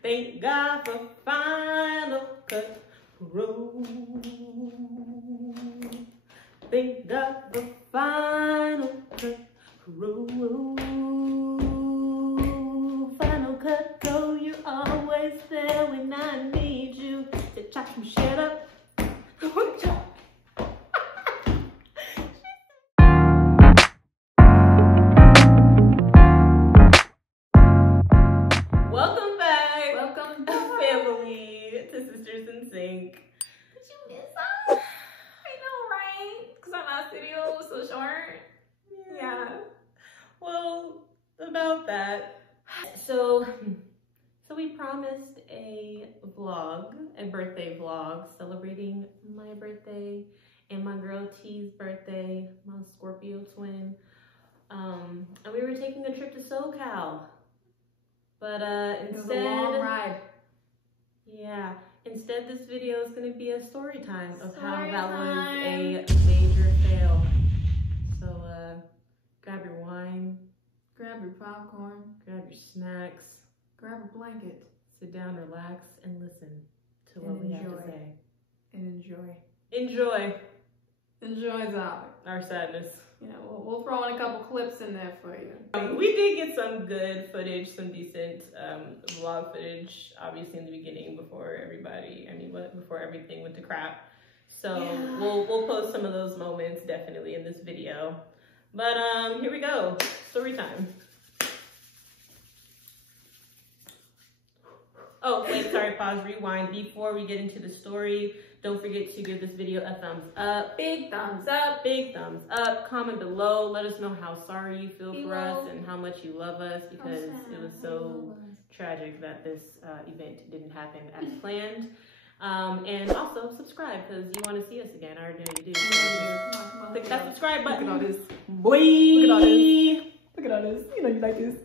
Thank God for Final Cut Pro. Thank God for Final Cut Pro. Final Cut Pro, you're always there when I need you to chop some shit up. Welcome back. Welcome back. Family to Sisters in Sync. Did you miss us? I know, right? Because our last video was so short. Yeah. Well, about that. So we promised a vlog, a birthday vlog, celebrating my birthday and my girl T's birthday, my Scorpio twin. And we were taking a trip to SoCal. But instead, it was a long ride. Yeah. Instead, this video is going to be a story time of how that Story was time. a major fail. So grab your wine, Grab your popcorn. grab your snacks, Grab a blanket. sit down, relax, and listen to what we have to say. And enjoy. Enjoy Enjoy that. our sadness. You know, we'll throw in a couple clips in there for you. We did get some good footage, some decent vlog footage, obviously in the beginning before everything went to crap. So Yeah. we'll post some of those moments definitely in this video. But here we go, story time. Oh wait, sorry, pause, rewind. Before we get into the story, don't forget to give this video a thumbs up. Big thumbs up. Big thumbs up. Comment below. Let us know how sorry you feel for us and how much you love us, because it was so tragic that this event didn't happen as planned. And also subscribe because you want to see us again. I already know you do. Come on. Click that subscribe button. Look at all this. Boy. Look at all this. Look at all this. You know you like this.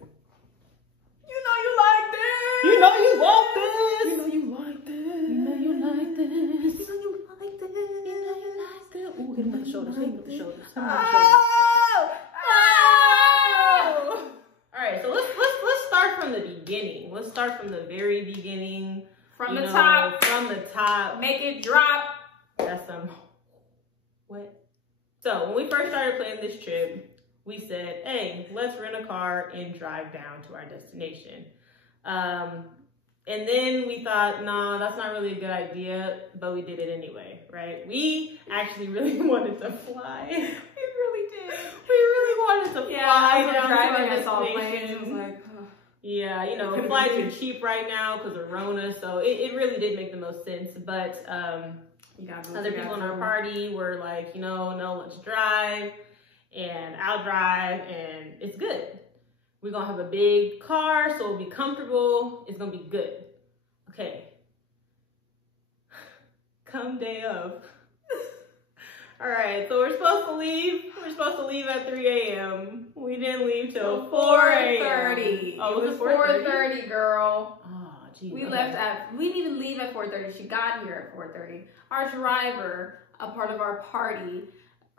You know you like this. You know you want this. You know you like this. You know you like this. You know you like this. You know you like this. Ooh, hit him with the shoulders. Hit him with the shoulders. Hit him with the shoulders. Oh! Oh! All right, so let's start from the beginning. Let's start from the very beginning. From the top. From the top. Make it drop. That's what? So when we first started planning this trip, we said, hey, let's rent a car and drive down to our destination. And then we thought, nah, that's not really a good idea, but we did it anyway, right? We actually really wanted to fly. We really did. We really wanted to fly down to driving. our I saw planes. I destination. was like, oh. Yeah, you know, flights are cheap right now because of Rona, so it really did make the most sense. But other people in our party were like, you know, no, let's drive, and I'll drive, and it's good. We're gonna have a big car, so it'll be comfortable. It's gonna be good. Okay. Come day of. All right, so we're supposed to leave. We're supposed to leave at 3 a.m. We didn't leave till 4 a.m. 4:30. Oh, it was 4:30, girl. Oh, geez. We okay. left at, we didn't even leave at 4:30. She got here at 4:30. Our driver, a part of our party,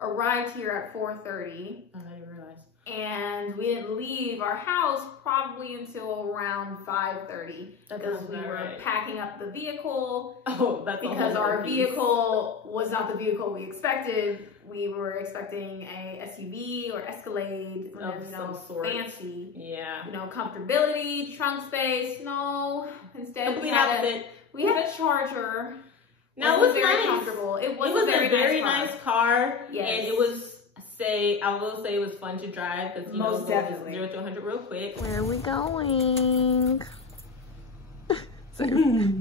arrived here at 4:30. Oh, I didn't realize. And we didn't leave our house probably until around 5:30 because we were packing up the vehicle. Oh, that's because our vehicle was not the vehicle we expected. We were expecting a SUV or Escalade, some sort. fancy, yeah, comfortability, trunk space. No, instead we had a Charger. Now it was very nice. Comfortable. It was a very nice car. Yes. And it was. I will say it was fun to drive because most definitely 0 to 100 real quick. Where are we going? SoCal.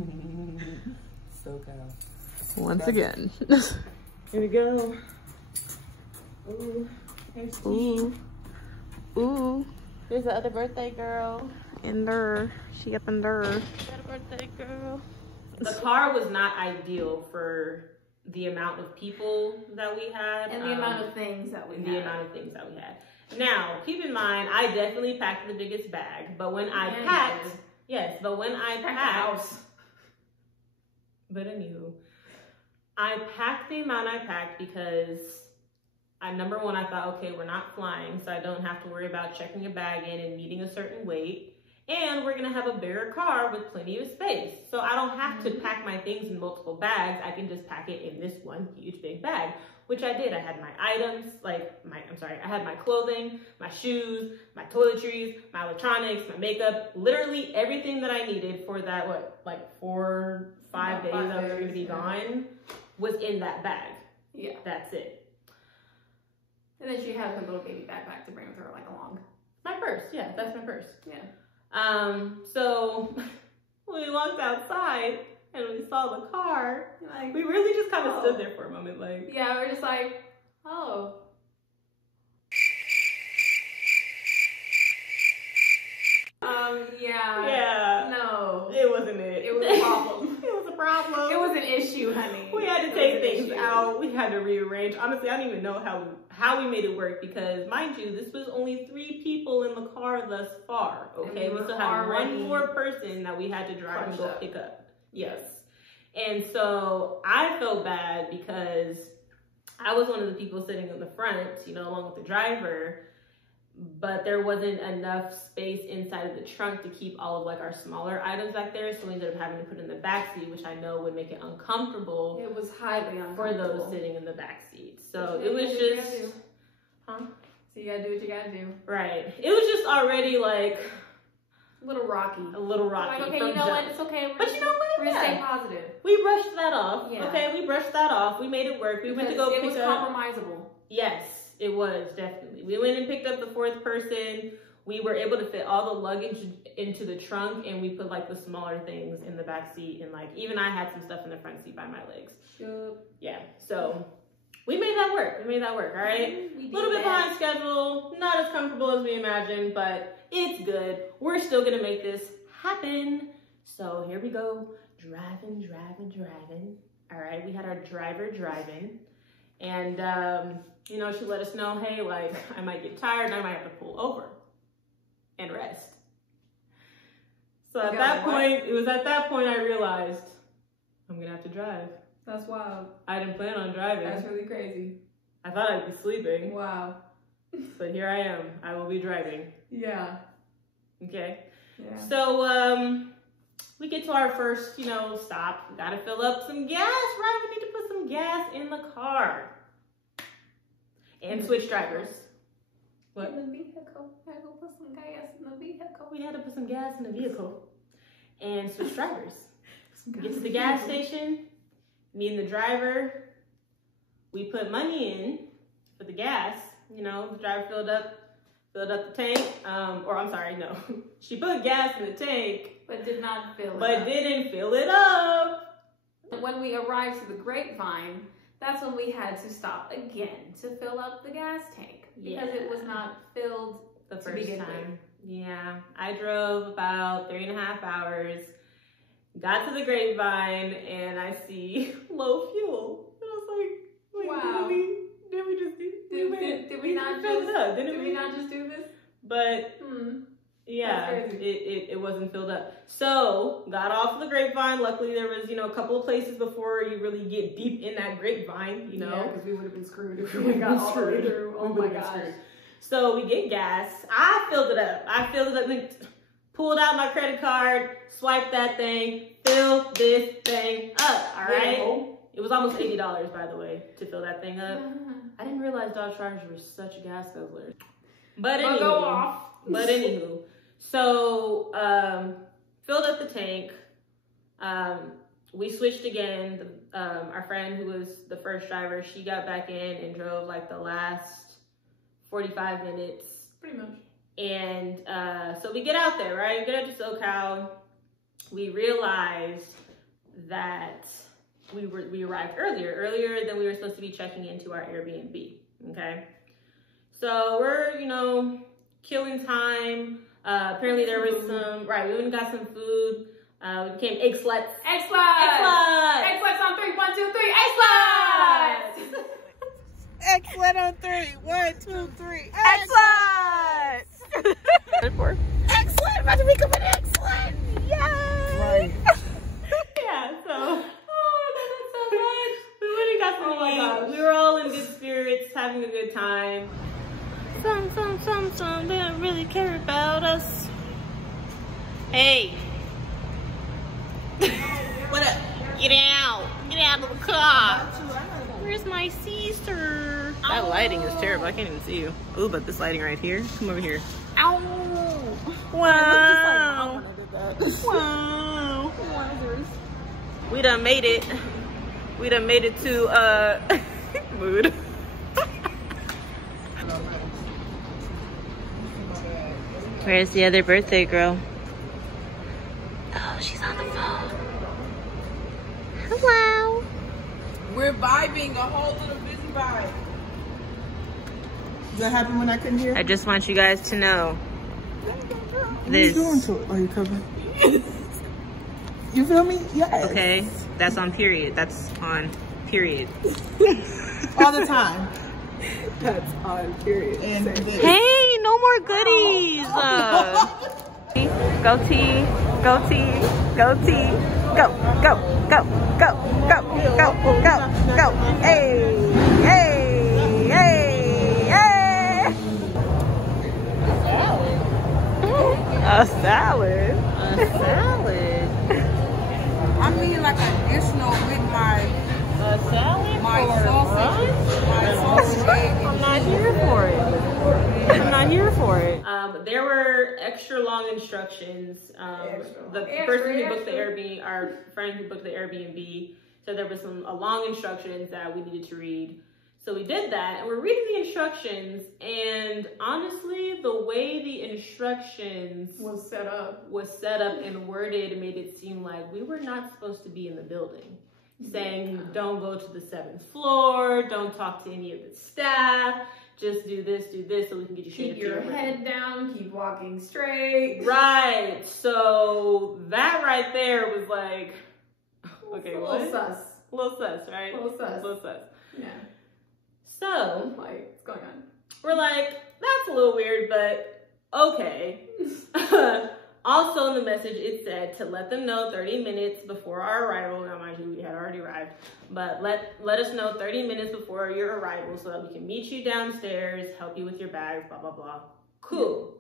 Once again. Here we go. Ooh, there's Ooh. Ooh. There's the other birthday girl. In there. She got in there. That birthday girl. The car was not ideal for the amount of people that we had. And the amount of things that we had. Now, keep in mind, I definitely packed the biggest bag, but when I packed, but anywho, I packed the amount I packed because number one, I thought, okay, we're not flying, so I don't have to worry about checking a bag in and meeting a certain weight. And we're gonna have a bigger car with plenty of space. So I don't have to pack my things in multiple bags. I can just pack it in this one huge big bag, which I did. I had my items, I had my clothing, my shoes, my toiletries, my electronics, my makeup, literally everything that I needed for that, 4-5 days I was gonna be gone was in that bag. Yeah. That's it. And then she had her little baby backpack to bring with her along. My purse, yeah, that's my purse. Yeah. So when we walked outside and we saw the car, like, we really just kind of stood there for a moment, like. Yeah, we're just like, oh. Yeah. No. It wasn't it. It was a problem. It was a problem. It was an issue, honey. We had to take things out. We had to rearrange. Honestly, I don't even know how we made it work because, mind you, this was only 3 people in the car thus far. Okay, we still have one more person that we had to drive and go pick up. Yes. And so I felt bad because I was one of the people sitting in the front, along with the driver, but there wasn't enough space inside of the trunk to keep all of our smaller items back there. So we ended up having to put in the back seat, which I know would make it uncomfortable. It was highly uncomfortable for those sitting in the back seat. So it was just, So you gotta do what you gotta do. Right. It was just already a little rocky. A little rocky. Okay, you know what? It's okay. But you know what? We're gonna stay positive. We brushed that off. Yeah. Okay, we brushed that off. We made it work. We went to go pick up. It was compromisable. Yes, it was, definitely. We went and picked up the 4th person. We were able to fit all the luggage into the trunk, and we put the smaller things in the back seat, and even I had some stuff in the front seat by my legs. Sure. Yeah, so we made that work. All right? A little bit behind schedule, not as comfortable as we imagined, but it's good. We're still gonna make this happen. So here we go, driving. All right, we had our driver driving, and she let us know, hey, I might get tired and I might have to pull over and rest. So at that point, I realized I'm gonna have to drive. That's wild. I didn't plan on driving. That's really crazy. I thought I'd be sleeping. Wow. But here I am. I will be driving. Yeah. Okay. Yeah. So we get to our first, stop. We gotta fill up some gas, right? We need to put some gas in the car. And switch drivers. What? In the vehicle. I gotta go put some gas in the vehicle. We had to put some gas in the vehicle and switch drivers. We get to the gas station. Me and the driver, we put money in for the gas. The driver filled up the tank. She put gas in the tank, but did not fill it up. But didn't fill it up. And when we arrived to the Grapevine, that's when we had to stop again to fill up the gas tank because it was not filled the first time. Yeah, I drove about 3.5 hours. Got to the Grapevine and I see low fuel. And I was like, wow. Did we just did we not just do this? But yeah, it wasn't filled up. So got off the Grapevine. Luckily there was, a couple of places before you really get deep in that Grapevine, Yeah, because we would have been screwed if we got all the way through. Oh my gosh. So we get gas. I filled it up. Pulled out my credit card, swiped that thing, filled this thing up, all right? It was almost $80, by the way, to fill that thing up. I didn't realize Dodge Chargers were such gas guzzlers. But anywho, so filled up the tank. We switched again. Our friend who was the first driver, she got back in and drove the last 45 minutes. Pretty much. And so we get out there, right? Get out to SoCal. We realized that we arrived earlier than we were supposed to be checking into our Airbnb. Okay, so we're killing time. Apparently there was some we went and got some food. We became egg sluts. Egg sluts on 3. 1, 2, 3. Egg sluts. Egg slut on 3. 1, 2, 3. Egg sluts. Excellent, about to become an excellent. Yay! Right. Yeah, so so much. We went and got some meat. We were all in good spirits, having a good time. Some, they don't really care about us. Hey. What up? Get out. Get out of the car. Where's my sister? That lighting is terrible. I can't even see you. Ooh, but this lighting right here. Come over here. Ow. Wow. Wow. We done made it. We done made it to mood. Where's the other birthday girl? Oh, she's on the phone. Hello. We're vibing, a whole little busy vibe. Does that happen when I couldn't hear? I just want you guys to know this. What are you doing to it? Are you covering? You feel me? Yes. Okay, that's on period. That's on period. All the time. That's on period. And Hey, no more goodies. Go T, go T, go T, go, go, go, go, go, go, go, go. Hey, hey, hey, hey. A salad. A salad. I mean like additional with my salad my sausage. My sausage. I'm not here for it. I'm not here for it. There were extra long instructions. The person who booked the Airbnb, our friend who booked the Airbnb, said there was some long instructions that we needed to read. So we did that, and we're reading the instructions, and honestly, the way the instructions Was set up and worded made it seem like we were not supposed to be in the building. Saying, don't go to the 7th floor, don't talk to any of the staff, just do this so we can get you straight. Keep your head down, keep walking straight. Right. So that right there was like, okay, what? A little sus. A little sus, right? A little sus. A little sus. Yeah. So, Like, what's going on? we're like, that's a little weird, but okay. Also in the message, it said to let them know 30 minutes before our arrival. Now, mind you, we had already arrived, but let us know 30 minutes before your arrival so that we can meet you downstairs, help you with your bags, blah, blah, blah. Cool.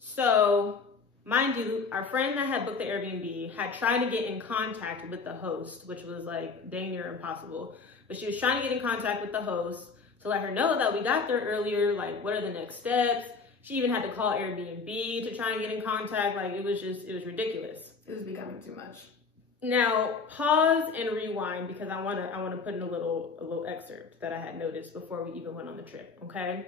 So, mind you, our friend that had booked the Airbnb had tried to get in contact with the host, which was like dang near impossible. But she was trying to get in contact with the host to let her know that we got there earlier, like what are the next steps. She even had to call Airbnb to try and get in contact. Like it was ridiculous. It was becoming too much. Now pause and rewind because I wanna put in a little excerpt that I had noticed before we even went on the trip. Okay.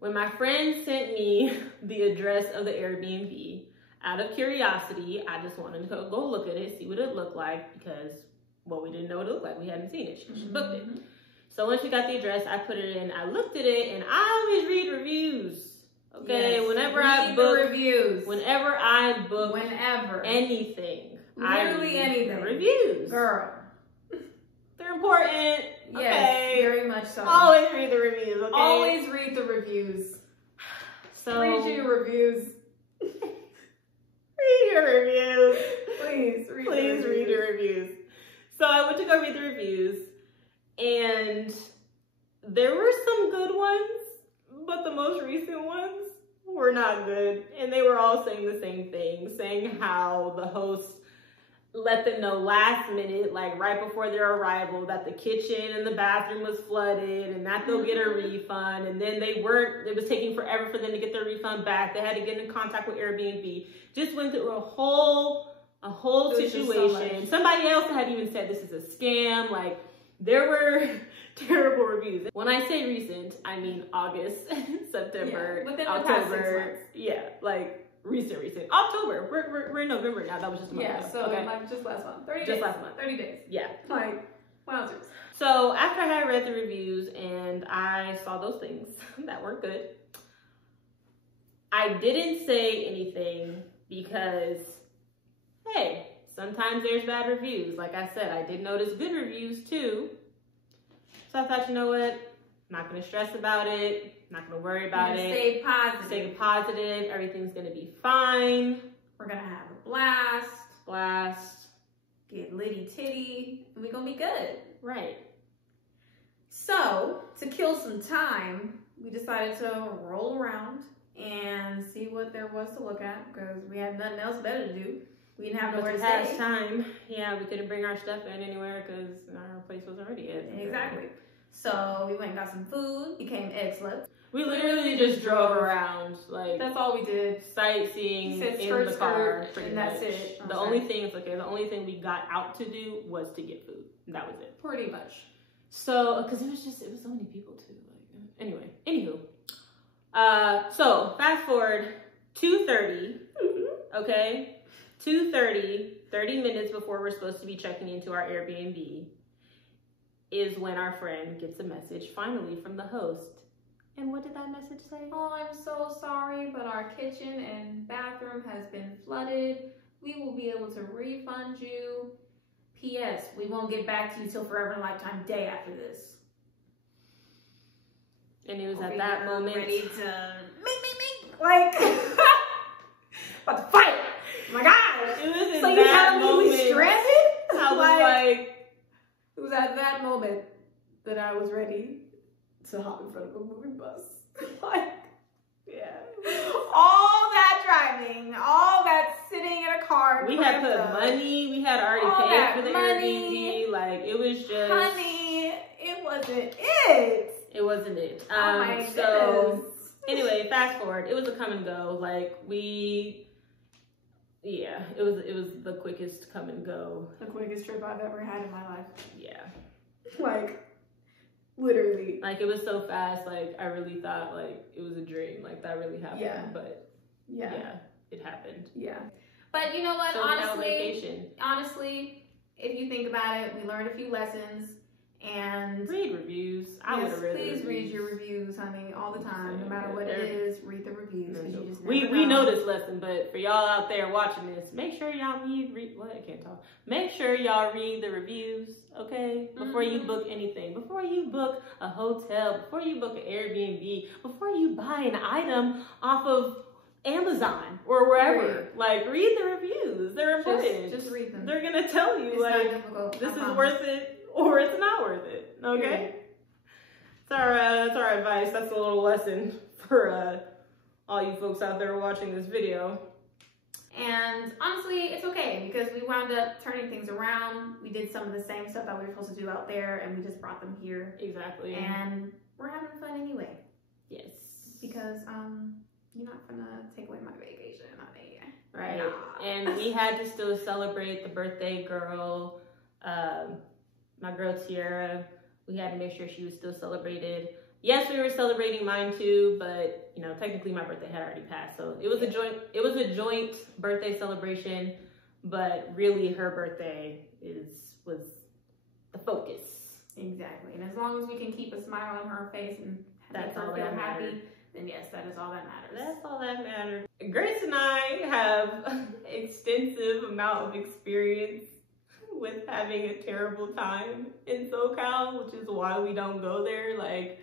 When my friend sent me the address of the Airbnb, out of curiosity, I just wanted to go look at it, see what it looked like because well, we didn't know what it looked like. We hadn't seen it. She booked it. So once we got the address, I put it in, I looked at it, and I always read reviews. Okay, yes, whenever I book reviews. Whenever I book literally anything, I read anything. The reviews. Girl. They're important. Yes, okay. very much so. Always read the reviews, okay? Always read the reviews. So read your reviews. Read your reviews. Please read your reviews. So I went to go read the reviews, and there were some good ones, but the most recent ones were not good. And they were all saying the same thing, saying how the host let them know last minute, like right before their arrival, that the kitchen and the bathroom was flooded and that they'll get a refund. And then it was taking forever for them to get their refund back. They had to get in contact with Airbnb. Just went through a whole situation. Somebody else had even said this is a scam. Like there were terrible reviews. When I say recent, I mean August, September, within the October. past 6 months. Yeah, like recent. October. We're in November now. That was just a month ago. So okay. like just last month. 30 just days. last month. 30 days. Yeah. Like wowzers. So after I had read the reviews and I saw those things that weren't good, I didn't say anything because, hey, sometimes there's bad reviews. Like I said, I did notice good reviews too. So I thought, you know what? I'm not going to stress about it. I'm not going to worry about it. Stay positive. Stay positive. Everything's going to be fine. We're going to have a blast. Blast. Get litty titty. And we're going to be good. Right. So, to kill some time, we decided to roll around and see what there was to look at because we had nothing else better to do. We didn't have nowhere to pass stay. time. Yeah, we couldn't bring our stuff in anywhere because our place was already in. Exactly. So we went and got some food, became excellent. We literally just drove around, like that's all we did. Sightseeing in the car, pretty much. That's it. The only thing we got out to do was to get food. That was it. Pretty much. So, because it was so many people too. Like, anyway, anywho. So fast forward 2:30. Okay, 2:30, 30 minutes before we're supposed to be checking into our Airbnb, is when our friend gets a message finally from the host. And what did that message say? Oh, I'm so sorry, but our kitchen and bathroom has been flooded. We will be able to refund you. P.S. We won't get back to you till Forever and Lifetime Day after this. And it was at that moment ready to like about to fight. Oh my God! It was in so that you moment. Me stranded? I was like, it was at that moment that I was ready to hop in front of a moving bus. Like, yeah. All that driving, all that sitting in a car. We had put money. We had already paid for the Airbnb. Like, it was just. Honey, it wasn't it. It wasn't it. Oh my goodness. So, anyway, fast forward. It was a come and go. Like, it was the quickest come and go. The quickest trip I've ever had in my life. Yeah. Like, literally. Like, it was so fast. Like, I really thought, like, it was a dream. Like, that really happened. Yeah. But, yeah, it happened. Yeah. But you know what? So honestly, if you think about it, we learned a few lessons. And read reviews. I would have read the reviews. Please read your reviews, honey, all the time. No matter what it is, read the reviews. You just we know this lesson, but for y'all out there watching this, make sure y'all read what I can't talk. Make sure y'all read the reviews, okay? Before you book anything, before you book a hotel, before you book an Airbnb, before you buy an item off of Amazon or wherever. Like, read the reviews. They're important. Just read them. They're gonna tell you, it's like, this is worth it. Or it's not worth it, okay? That's our advice. That's a little lesson for all you folks out there watching this video. And honestly, it's okay because we wound up turning things around. We did some of the same stuff that we were supposed to do out there, and we just brought them here. Exactly. And we're having fun anyway. Yes. Because you're not gonna take away my vacation, honey. Right. Nah. And we had to still celebrate the birthday girl. My girl Tiara, we had to make sure she was still celebrated. Yes, we were celebrating mine too, but you know, technically my birthday had already passed. So it was a joint birthday celebration, but really her birthday was the focus. Exactly. And as long as we can keep a smile on her face and that's make her all feel that happy, matters. then yes, that is all that matters. That's all that matters. Grace and I have extensive amount of experience with having a terrible time in SoCal, which is why we don't go there. Like,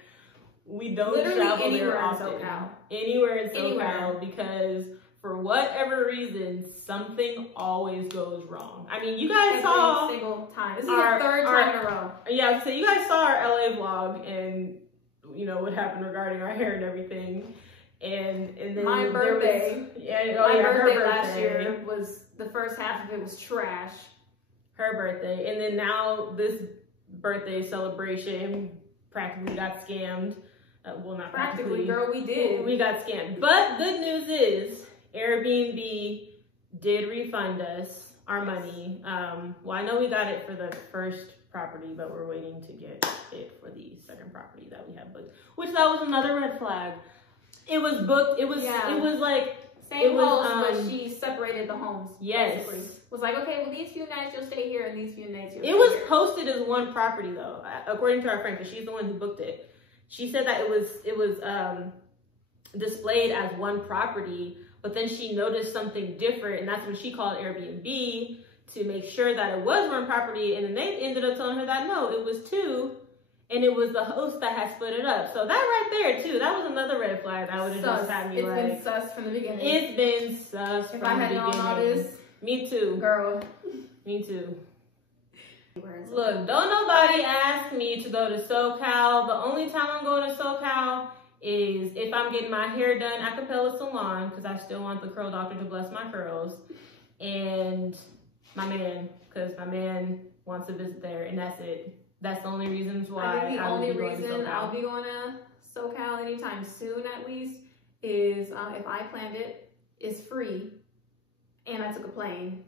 we don't literally travel there often. Anywhere in SoCal, because for whatever reason, something always goes wrong. I mean, you guys saw every single time. This is the third time in a row. Yeah, so you guys saw our LA vlog and you know what happened regarding our hair and everything. And then my birthday. My birthday last year was the first half of it was trash. Her birthday, and then now this birthday celebration practically got scammed. Well, not practically, girl, we did. We got scammed. But good news is Airbnb did refund us our money. Well, I know we got it for the first property, but we're waiting to get it for the second property that we have booked. Which that was another red flag. It was booked. It was like same host, but she separated the homes. Yes. Basically. Was like, okay, well, these few nights you'll stay here, and these few nights you'll stay It was here. posted as one property, though, according to our friend, because she's the one who booked it. She said that it was displayed as one property, but then she noticed something different, and that's when she called Airbnb to make sure that it was one property, and then they ended up telling her that, no, it was two, and it was the host that had split it up. So that right there, too, that was another red flag that would have just had me like... It's been sus from the beginning. It's been sus from the beginning. If I had known all this... Me too. Girl. Me too. Look, don't nobody ask me to go to SoCal. The only time I'm going to SoCal is if I'm getting my hair done at Capella Salon, because I still want the curl doctor to bless my curls, and my man, because my man wants to visit there, and that's it. That's the only reasons why. I think the only reason I'll be going to SoCal anytime soon, at least, is if I planned it, is free, and I took a plane,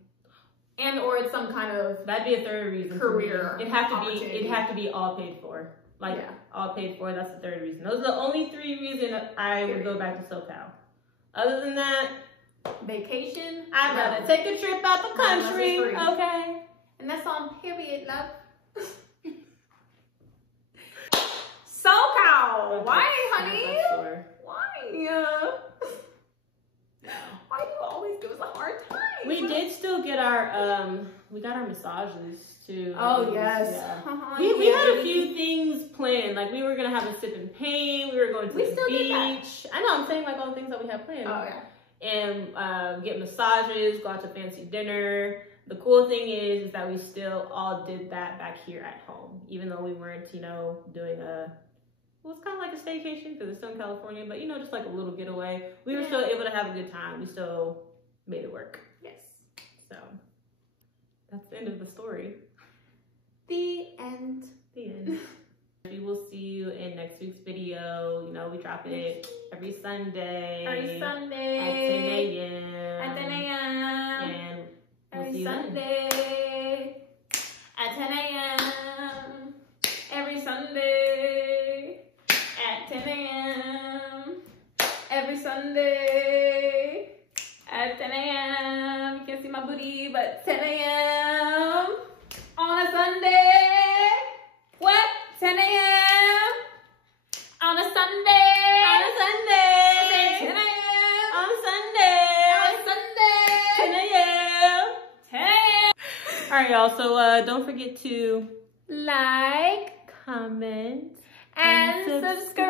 and or it's some kind of that'd be a third reason. Career. It'd have to be all paid for. Like all paid for. That's the third reason. Those are the only three reasons I would go back to SoCal. Other than that, vacation. I'd rather take a trip out the country. Okay. And that's on period, love. SoCal. Why, honey? Sure. Why? Why do you always give us a hard time? We did still get our we got our massages too. Oh yes. Yeah. We had a few things planned. Like we were gonna have a sip and paint. We were going to the beach. I know. I'm saying like all the things that we have planned. Oh yeah. And get massages, go out to fancy dinner. The cool thing is that we still all did that back here at home, even though we weren't, doing well, it's kind of like a staycation because it's still in California, but just like a little getaway. We were still able to have a good time. We still made it work. Yes. So that's the end of the story. The end. The end. We will see you in next week's video. We drop it every Sunday. Every Sunday. At 10 a.m. At 10 a.m. And we'll every see you Sunday. then. At 10 a.m. Every Sunday. At 10 a.m. Every Sunday. At 10 a.m. You can't see my booty, but 10 a.m. on a Sunday. What? 10 a.m. on a Sunday. On a Sunday. 10 a.m. On Sunday. On Sunday. 10 a.m. 10 a.m. All right, y'all. So don't forget to like, comment, and subscribe.